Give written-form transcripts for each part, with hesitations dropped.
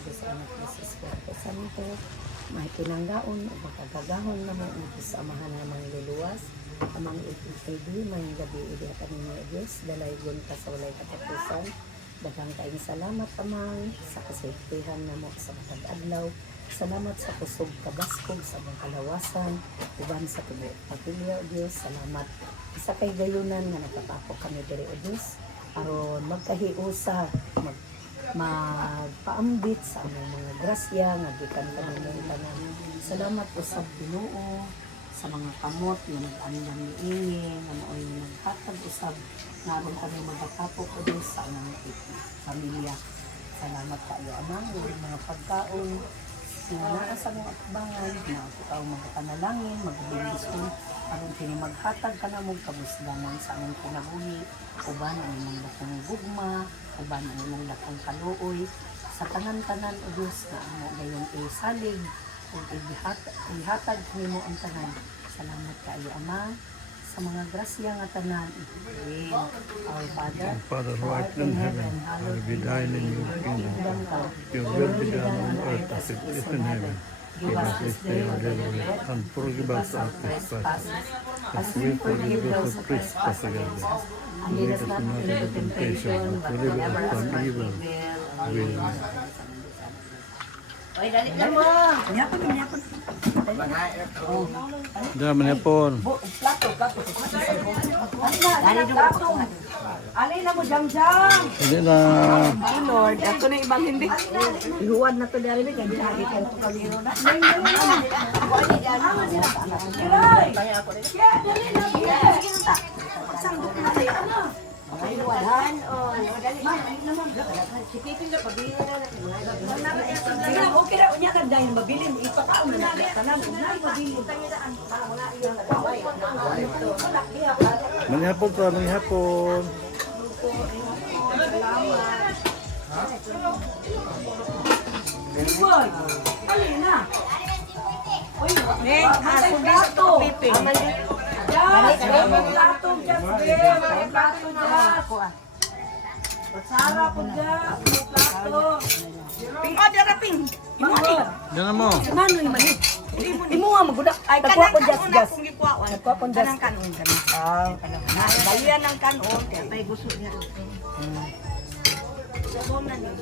Diyos Anak Diyos Espiritu Santo, may pinanggaon o makagagahon na mo Diyos Amahan na mga luluwas, amang ipipid, may gabi idiatan ninyo Diyos, dalaygon ka sa walay katapusan, daghang kaing salamat amang sa kasaitihan na mo sa matag adlaw, salamat sa kusog kabaskog sa mga kalawasan, uban sa tubo pamilya o Diyos, salamat sa kay gayunan nga nakatapok kami diri o Diyos, aron magkahiusa, magpaambit sa among mga grasya nga gikan kami ng tanan. Salamat po sa Ginoo sa mga kamot nga nag-andam ni Inge nga nooy naghatag usab naron kami magkatapok o Diyos sa among pamilya. Salamat kayo amang mga pagkaon na naa sa mga atbangan na ikaw mga panalangin, magbibis ko aron kini maghatag ka na mong kabusdanan sa among kinabuhi, uban ang imong lakong gugma, uban ang imong lakong kaluoy, sa tanan-tanan o Diyos na amo gayon isalig o ihatag nimo ang tanan. Salamat kayo Ama sa mga grasya nga tanan. Amen. Our Father who art in heaven, hallowed be thy name, your kingdom. Your will be done on earth as it is in heaven. Give us this day our daily bread, and forgive us our trespasses, as we forgive those who trespass against us. And lead us not into temptation, but deliver us from evil. Amen. Oy, dali na mo. Nyapon. Diyan manipon. Plato. Dali na plato. Alay na mo jam-jam. Hindi na. Oh Lord, ato na ibang hindi. Ihuwad na to dali ni kay dili ka to kaliro na. Kaya ako rin. Dali na. Sandok na tayo ano. Ay, walan. Oh, dali naman. Sikipin na pabili na. Okay ra unya kag dahil mabilin ipakaon na tanan. Unay mabilin. Manihapon to, manihapon. Boy, alin na. Uy, Nen, ako din sa piping. Just, plato, just, plato, just. Magsara po dyan, plato. Ping order na ping. Imuni. Diyan na mo. Mano yung mali? Imo nga magudak. Ay, nagkuha ko just, just. Nagkuha ko just. Kanang kanon kami. Balian ng kanon. Kaya may gusto niya. Sabon na niyo.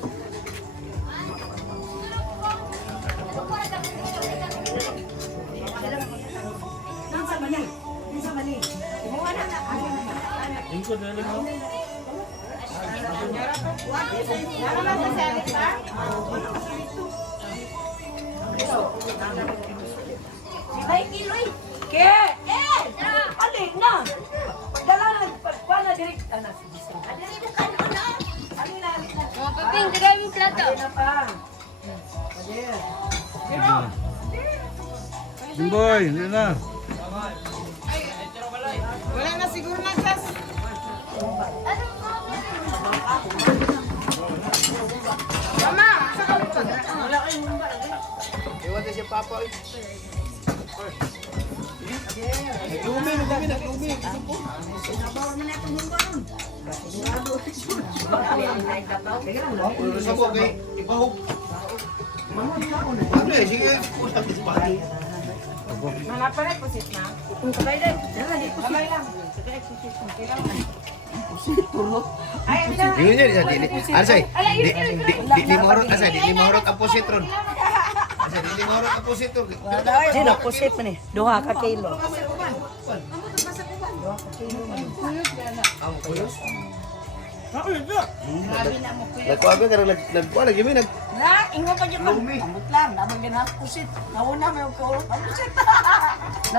Nasa mali? Nasa mali? Kumuha na na. Ay, kiloy. Ke! Alin na? Pagdala na, pagpala direct. Ano, sige. Adali mo kanon na. Alin na, alin na. Mga paping, tigay mo plato. Alin na pa. Jimboy, hindi na. Wala na siguro na sas. Mama, sa ka pa. Wala kayong mumba. Iwan na siya papa. Nag-lumi. Nabaw na itong humbaron. Ulo sa mo kay ipahog. Ano eh, sige. Ulang sa bahay. Malapalit po sit na. Sabay din. Sabay lang. Ay, ano na? Yun yun, dili. Arsay, di mahurot, asay, di mahurot ang positron. Asay, di mahurot ang positron. Sino? Pusit man eh. Duha ka kilo. Ang kuyos. Grabe na mo kuya. Nagkuhabi ka nagkuha, lagi may Na, ingo pa dyan. Lumi. Ambot lang. Naman ganang pusit. Nauna may ko. Ang pusit.